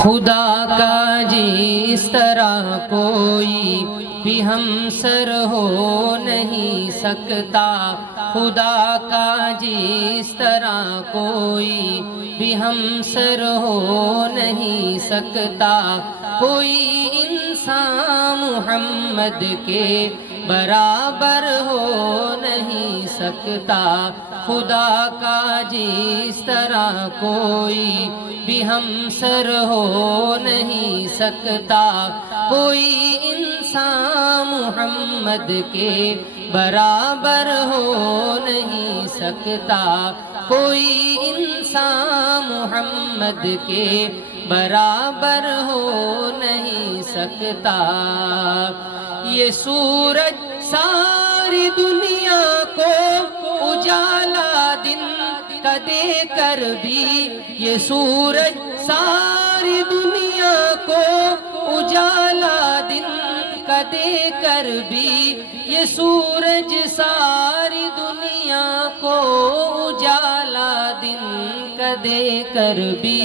خدا کا جس طرح کوئی بھی ہمسر ہو نہیں سکتا، خدا کا جس طرح کوئی بھی ہمسر ہو نہیں سکتا، کوئی انسان محمد کے برابر ہو نہیں سکتا، خدا کا جس طرح کوئی بھی ہمسر ہو نہیں سکتا، کوئی انسان محمد کے برابر ہو نہیں سکتا، کوئی انسان محمد کے برابر ہو نہیں سکتا۔ یہ سورج ساری دنیا کو اجالا دن کا دے کر بھی، یہ سورج ساری دنیا کو اجالا دن کا دے کر بھی، یہ سورج ساری دنیا کو اجالا دن کا دے کر بھی،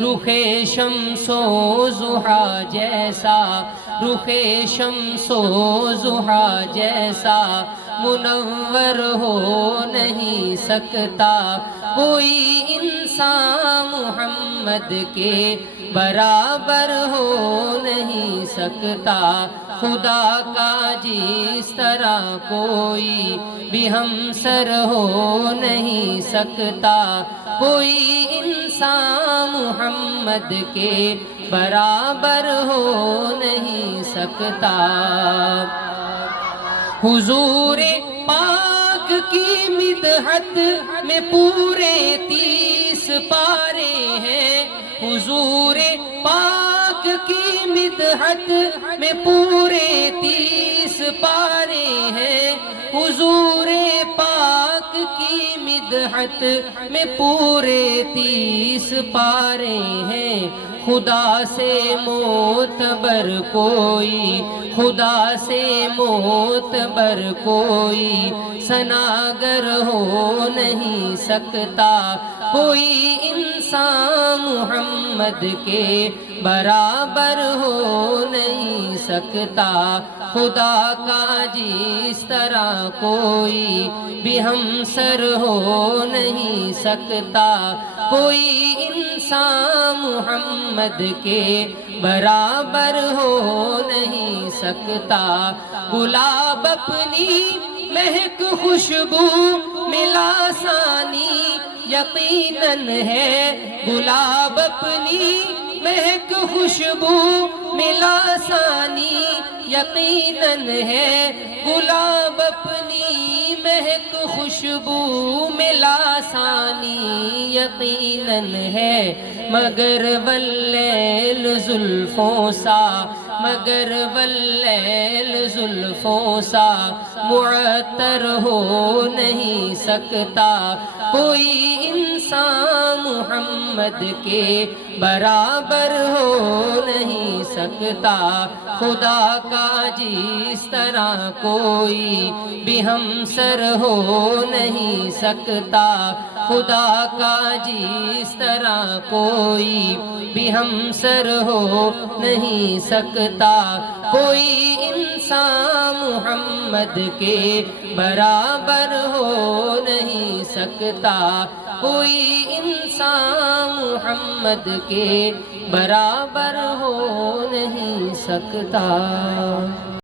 رخ شمس و ضحیٰ جیسا، رخ شمس و ضحیٰ جیسا منور ہو نہیں سکتا، کوئی انسان محمد کے برابر ہو نہیں سکتا، خدا کا جس طرح کوئی بھی ہمسر ہو نہیں سکتا، کوئی انسان محمد کے برابر ہو نہیں سکتا۔ حضور پاک کی مدحت میں پورے 30 پارے ہیں، حضور پاک کی مدحت میں پورے 30 پارے ہیں، حضور پاک کی مدحت میں پورے 30 پارے ہیں، خدا سے معتبر کوئی، خدا سے معتبر کوئی ثناگر ہو نہیں سکتا، کوئی انسان محمد کے برابر ہو نہیں سکتا، خدا کا جس طرح کوئی بھی ہمسر ہو نہیں سکتا، کوئی انسان محمد کے برابر ہو نہیں سکتا، گلاب اپنی مہک خوشبو ملا ثانی یقیناً ہے، گلاب اپنی مہک خوشبو ملا ثانی یقیناً ہے، گلاب اپنی مہک خوشبو ملا ثانی یقیناً ہے، مگر واللیل زلفوں سا، مگر واللیل زلفوں سا معطر ہو نہیں سکتا، کوئی انسان محمد کے برابر ہو نہیں سکتا، خدا کا جس طرح کوئی بھی ہمسر ہو نہیں سکتا، خدا کا جس طرح کوئی بھی ہمسر ہو نہیں سکتا، کوئی انسان محمد کے برابر ہو نہیں سکتا، کوئی انسان محمد کے برابر ہو نہیں سکتا۔